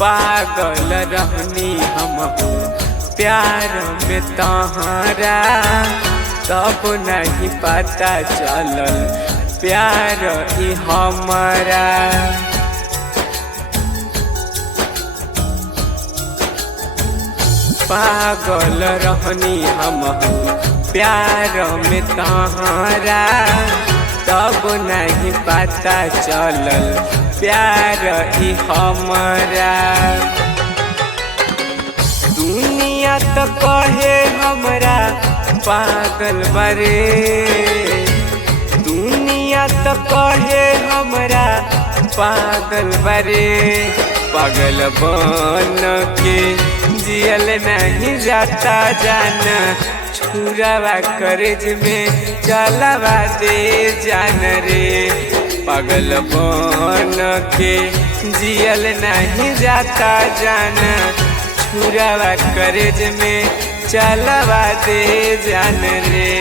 पागल रहनी हम प्यार में तहरा, तब नहीं पता चलल प्यार ई हमारा। पागल रहनी हम प्यार में तहरा, तब नहीं पता चलल प्यार ई हमारा। दुनिया तो कहे हमरा पागल बरे, दुनिया तो कहे हमरा पागल बरे। पागल बन के जियल नहीं जाता जाना, छुरावा करज में चलावा दे जान रे। पागल बन के जियल नहीं जाता जाना, छुरावा करज में चलावा दे जान रे।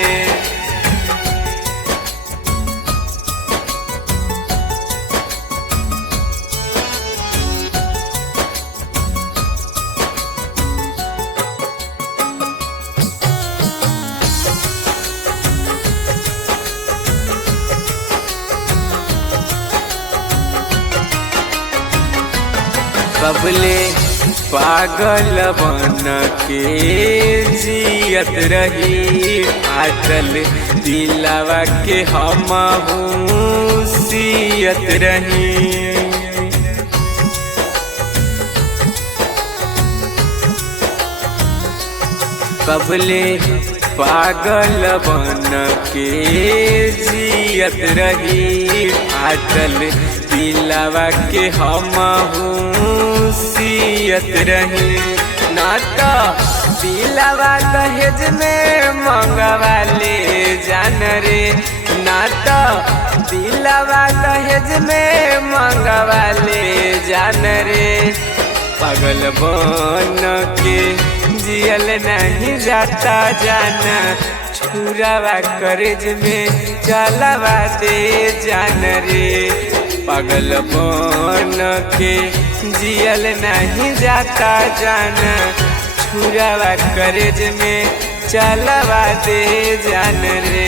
कबले पागल बन के जियत रही, आजल दिलावा के हम सियत रही। कबले पागल बन के जियत रही, आजल दिलावा के हम सियत रही। नाता दिलावा दहेज में मंगवा ले जान रे, नाता दिलावा दहेज में मंगवा ले जान रे। पागल बन के जियल नहीं जाता जाना, छुरावा करज में चलावा दे जान रे। पागल बन के जियल नहीं जाता जाना, छुरावा करज में चलावा दे जान रे।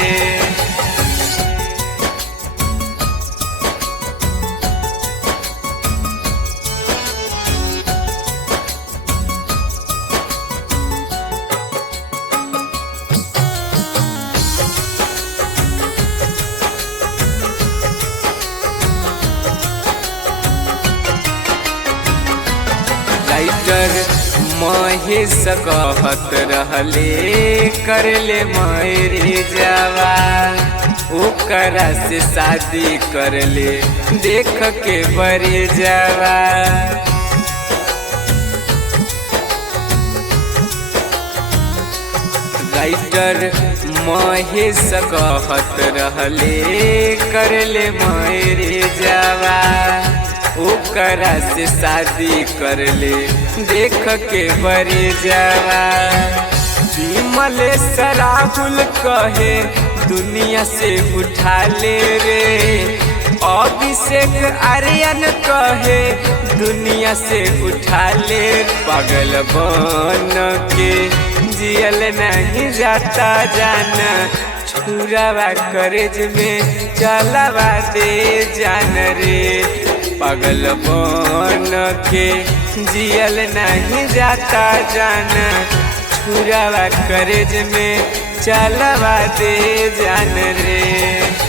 राइटर महेश कहत रहले करले मेरे जावा, ओकरा से शादी करले देख के बरे जावा। राइटर महेश कहत रहले करले मेरे जावा, ओकरा से शादी करले देख के बरे जावा। विमलेश राहुल कहे दुनिया से उठा ले रे, अभिषेक आर्यन कहे दुनिया से उठा ले। पागल बन के जियल नहीं जाता जाना, छुरावा करज में चलावा दे जान रे। पागल बन के जियल नहीं जाता जाना, छुरावा करज में चलावा दे जान रे।